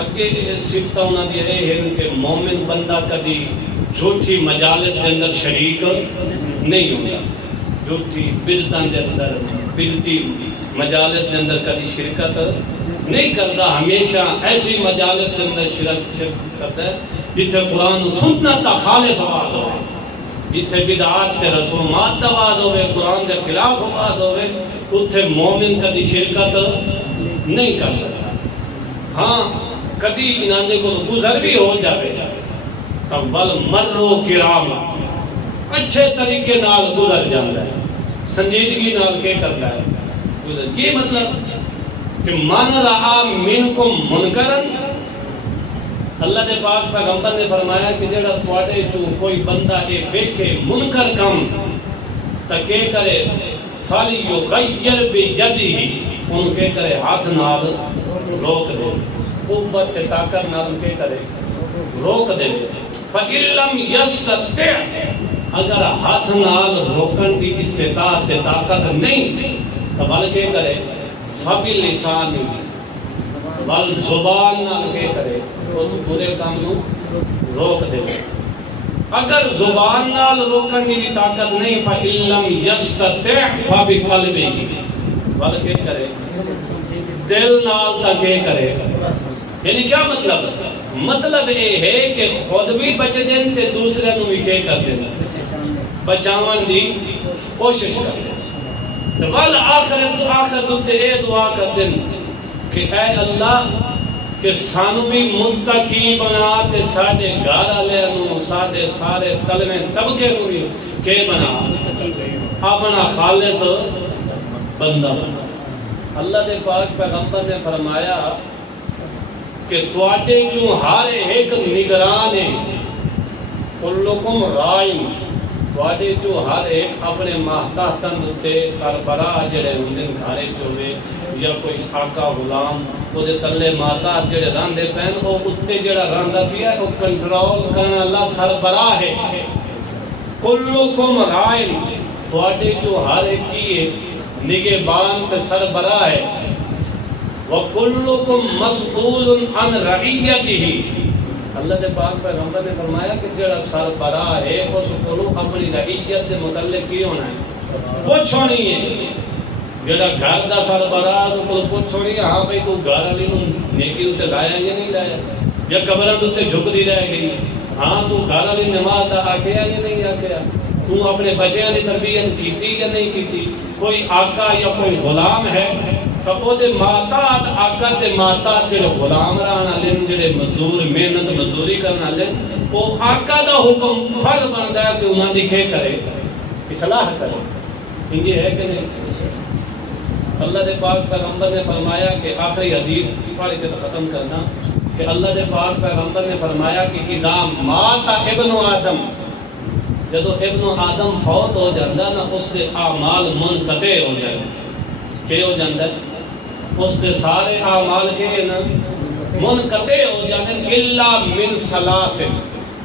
اگے صفت انہاں دی اے ہے کہ مومن بندہ کبھی جھوٹی مجالس کے اندر شریک نہیں ہوتا، جھوٹی بدعتاں دے اندر بدعتی مجالس کے اندر کبھی شرکت نہیں کرتا، ہمیشہ ایسی مجالس کے اندر شرکت کرتا ہے جتھے قرآن و سنت کا خالص آواز ہوئے، جتھے بدعات تے رسومات کا آواز ہوئے، قرآن کے خلاف آواز ہوئے، اتھے مومن کبھی شرکت نہیں کر سکتا۔ ہاں کبھی انہاں دے کو گزر بھی ہو جاوے تو بل مرو کرام اچھے طریقے نال گزر جاتا ہے، سنجیدگی نال کے کرتا ہے گزر۔ یہ مطلب کہ من رہا منکم منکرن، اللہ دے پاک پیغمبر نے فرمایا کہ جڑا تواڈے چوں کوئی بندہ اے ویکھے منکر کم تے کے کرے فلیغیر بیدہ، ان کے کرے ہاتھ نال روک دے، قوت تے طاقت نال کے کرے روک دے۔ فَإِن لَّمْ يَسْتَطِعْ، اگر ہاتھ نال روکن کی استطاعت تے طاقت نہیں تو بلکہ کرے فَبِلِسَانِهِ، بل زبان نال کے کرے اس برے کام نو روک دے۔ اگر زبان نال روکن کی طاقت نہیں فَإِن لَّمْ يَسْتَطِعْ فَبِقَلْبِهِ، بلکہ کرے دل نال تکے کرے۔ یعنی کیا مطلب؟ مطلب یہ ہے کہ خود بھی بچ دیں تے دوسرے نو بھی کیا کر دیں، بچاون دی کوشش کر دیں۔ وال آخر تے اے دعا کر دیں کہ اے اللہ کہ سانو بھی متقی بنا تے ساڈے گھر والے نو ساڈے سارے کلمے طبقے نو بھی کہ بنا اپنا خالص بندہ بنا۔ اللہ دے پاک پیغمبر نے فرمایا کہ تواڈے جو ہر ایک نگران ہے، کلکم رائن، تواڈے جو ہر ایک اپنے ماتحتن تے سربراہ جڑے ہوندے گھرے چوے یا کوئی آقا غلام او دے تلے ماتحت جڑے راندے پین او اُتے جڑا راندا پیا او کنٹرول کرن والا سربراہ ہے۔ کلکم رائن، تواڈے جو ہر ایک کی نگہبان تے سربراہ ہے۔ وَكُلُّكُمْ مَسْئُولٌ عَنْ رَعِيَّتِهِ، اللہ دے پاک پیغمبر نے فرمایا کہ جڑا سربراہ ہے اس کو اپنی رعیت دے متعلق کی ہونا ہے، پوچھو نہیں ہے۔ جڑا گھر دا سربراہ تو کو پوچھو نہیں ہاں بھائی تو گھر والی نو نیکی تے لایا یا نہیں لایا، یا قبراں تے جھکدی رہ گئی، ہاں تو گھر والی نماز دا آکھیا یا نہیں آکھیا، تو اپنے بچیاں دی تربیت کیتی یا نہیں کیتی۔ کوئی آقا یا کوئی غلام ہے تو او دے ماتحت آقا دے ماتحت جڑے غلام رہن والے جڑے مزدور محنت مزدوری کرن والے او آقا دا حکم فرض بندا ہے کہ انہاں دی کے کرے، اصلاح کرے۔ یہ ہے کہ نہیں؟ اللہ دے پاک پیغمبر نے فرمایا کہ آخری حدیث پڑھ کے ختم کرنا کہ اللہ دے پاک پیغمبر نے فرمایا کہ اذا مات ابن آدم، جدو ابن آدم فوت ہو جاندہ نا اس دے اعمال منقطع ہو جاندے، کہ ہو جاندہ اس دے سارے اعمال کے نا منقطع ہو جاندے الا من ثلاث،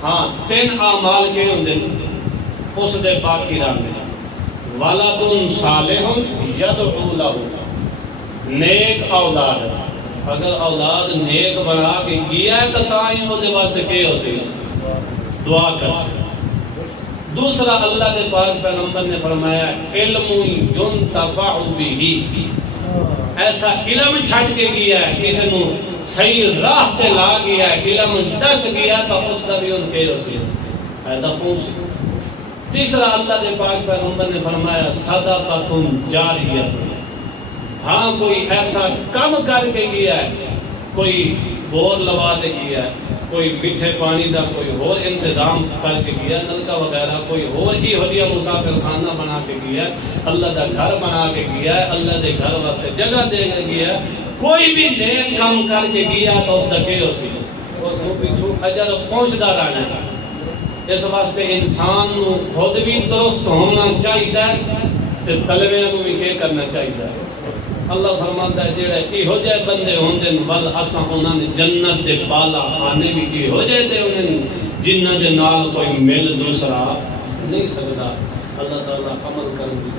ہاں تین اعمال کے ہوندے اس دے باقی رہندے۔ ولد صالح یدعو لہ، نیک اولاد، اگر اولاد نیک بنا کے گیا ہے تو تائیں وہ دے واسطے کے ہو سی دعا کر سی۔ دوسرا اللہ دے پاک پیغمبر نے فرمایا علم ينتفع به، ایسا علم چھٹ کے گیا ہے کسی نو صحیح راہ تے لا گیا ہے، علم دس گیا تو اس کا بھی ان کے اسی فائدہ پہنچ۔ تیسرا اللہ دے پاک پیغمبر نے فرمایا صدقۃ جاریہ، ہاں کوئی ایسا کم کر کے گیا ہے، کوئی بور لوا دے گیا ہے، کوئی میٹھے پانی دا کوئی اور انتظام کر کے گیا، نلکا وغیرہ کوئی اور ہی ہدیہ مسافر خانہ بنا کے گیا، اللہ دا گھر بنا کے گیا، اللہ دے گھر واسطے جگہ دے کے گیا، کوئی بھی نیک کام کر کے گیا تو اس دا کے اسی اس کو پیچھو اجر پہنچدا رہنا ہے۔ اس واسطے انسان نو خود بھی درست ہونا چاہیے تے طلبے نو بھی کے کرنا چاہیے۔ اللہ فرماتا ہے جڑے ایہو جے بندے ہوندے ول اساں انہاں نے جنت دے بالا خانے بھی ایہو جے دے انہاں جنہاں دے نال کوئی مل دوسرا نہیں سکدا۔ اللہ تعالی عمل کرن دی